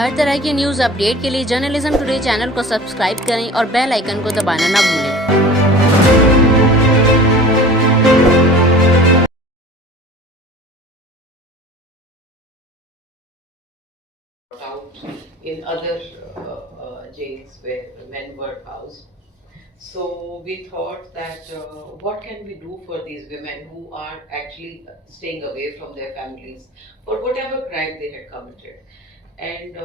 हर तरह की news update के लिए जर्नलिज्म टुडे चैनल को सब्सक्राइब करें और बेल आइकन को दबाना ना भूलें। Out in other jails where men were housed. So we thought that what can we do for these women who are actually staying away from their families for whatever crime they had committed, and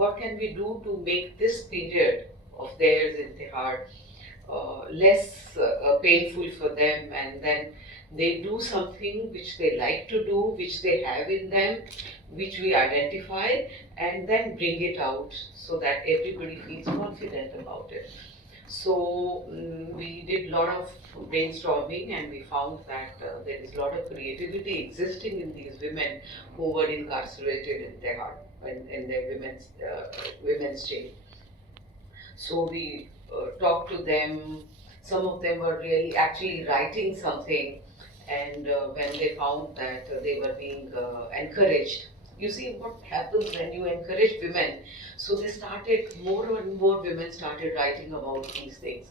what can we do to make this period of theirs in Tihar less painful for them, and then they do something which they like to do, which they have in them, which we identify, and then bring it out so that everybody feels confident about it. So we did a lot of brainstorming, and we found that there is a lot of creativity existing in these women who were incarcerated in their heart, in their women's jail. So we talked to them. Some of them were really actually writing something, and when they found that they were being encouraged, you see what happens when you encourage women. So they started, more and more women started writing about these things,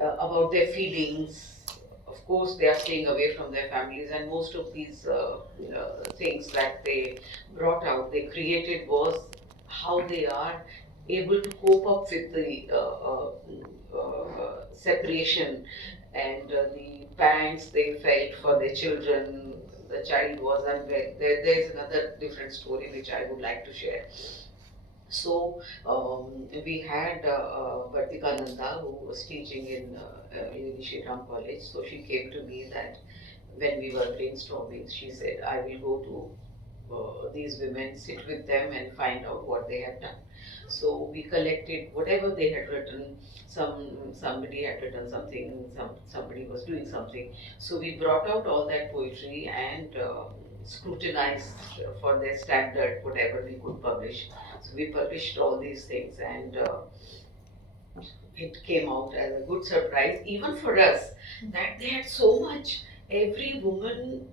about their feelings. Of course, they are staying away from their families, and most of these things that they brought out, they created was how they are able to cope up with the separation, and the pangs they felt for their children. The child was unwell. There's another different story which I would like to share. So we had Vartika Nanda, who was teaching in Unishi Ram College. So she came to me that when we were brainstorming, she said, I will go to these women, sit with them and find out what they have done. So we collected whatever they had written. Somebody had written something, somebody was doing something. So we brought out all that poetry and scrutinized for their standard whatever we could publish. So we published all these things, and it came out as a good surprise, even for us, that they had so much. Every woman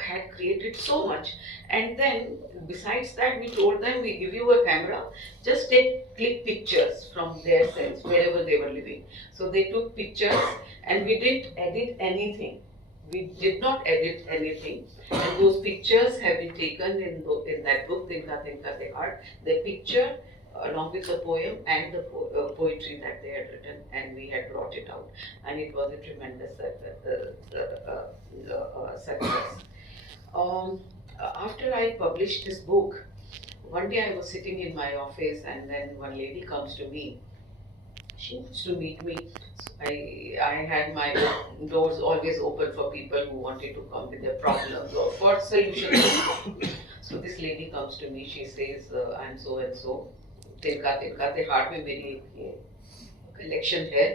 had created so much, and then besides that, we told them, we give you a camera, just click pictures from their cells wherever they were living. So they took pictures, and we didn't edit anything. We did not edit anything, and those pictures have been taken in that book, Tinka Tinka Tehar. The picture along with the poem and the poetry that they had written, and we had brought it out, and it was a tremendous success. After I published this book, one day I was sitting in my office, and then one lady comes to me. She wants to meet me. So I had my doors always open for people who wanted to come with their problems or for solutions. So this lady comes to me. She says, I'm so and so. तिनका तिनका तिहाड़ में मेरी collection है.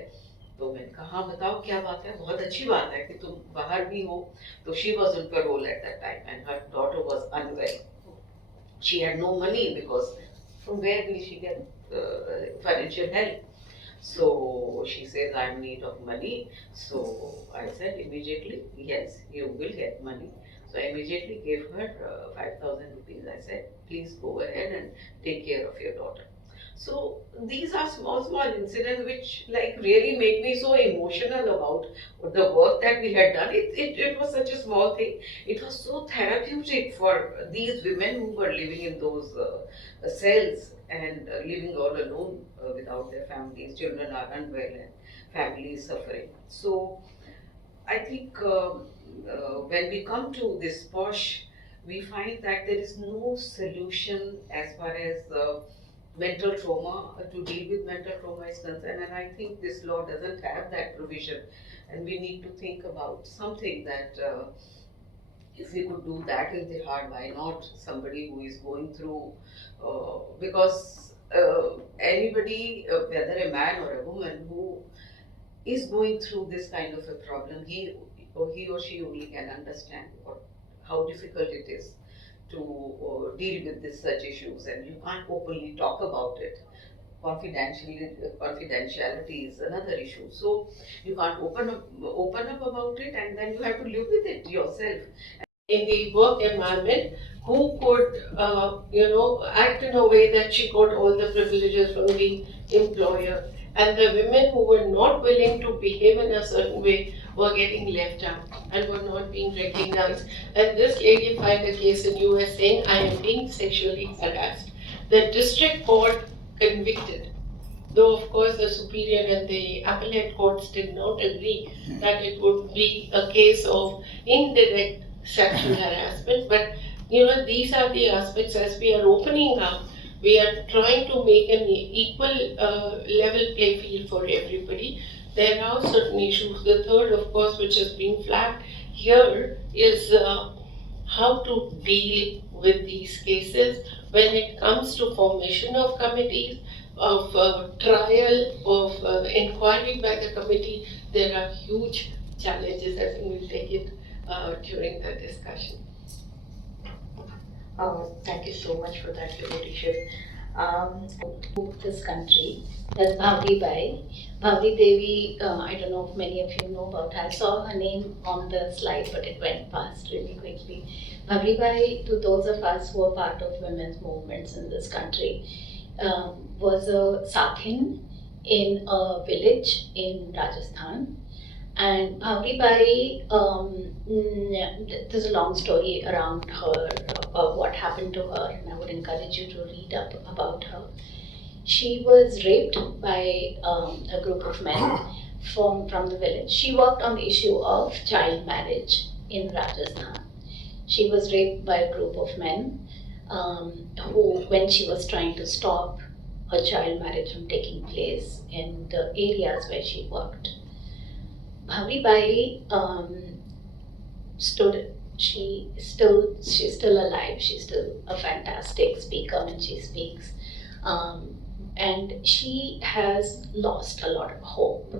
तो मैंने कहा हाँ बताओ क्या बात है. बहुत अच्छी बात है कि तुम बाहर भी हो. तो she was on parole at that time, and her daughter was unwell. She had no money, because from where will she get financial help? So she says, I'm in need of money. So I said immediately, yes, you will get money. So I immediately gave her 5,000 rupees. I said, please go ahead and take care of your daughter. So these are small, small incidents which like really make me so emotional about the work that we had done. It was such a small thing. It was so therapeutic for these women who were living in those cells and living all alone without their families. Children are unwell and family is suffering. So I think when we come to this Posh, we find that there is no solution as far as mental trauma, to deal with mental trauma is concerned, and I think this law doesn't have that provision, and we need to think about something that if we could do that in the heart, why not somebody who is going through, because anybody, whether a man or a woman who is going through this kind of a problem, he or she only can understand how difficult it is to deal with such issues, and you can't openly talk about it. Confidentiality is another issue. So you can't open up about it, and then you have to live with it yourself. in the work environment who could, act in a way that she got all the privileges from the employer. And the women who were not willing to behave in a certain way were getting left out and were not being recognized. And this lady filed a case in US saying, I am being sexually harassed. The district court convicted, though of course the superior and the appellate courts did not agree that it would be a case of indirect sexual harassment. But these are the aspects. As we are opening up, we are trying to make an equal level play field for everybody. There are certain issues. The third, of course, which has been flagged here is how to deal with these cases when it comes to formation of committees, of trial, of inquiry by the committee. There are huge challenges. I think we'll take it during the discussion. Thank you so much for that, your leadership. This country, that's Bhavri Bai. Bhavri Devi, I don't know if many of you know about her. I saw her name on the slide, but it went past really quickly. Bhavri Bai, to those of us who are part of women's movements in this country, was a Sathin in a village in Rajasthan. And Bhavri Bai, there's a long story around her, about what happened to her, and I would encourage you to read up about her. She was raped by a group of men from the village. She worked on the issue of child marriage in Rajasthan. She was raped by a group of men who, when she was trying to stop her child marriage from taking place in the areas where she worked, Bhavri Bai stood. She's still alive. She's still a fantastic speaker when she speaks, and she has lost a lot of hope.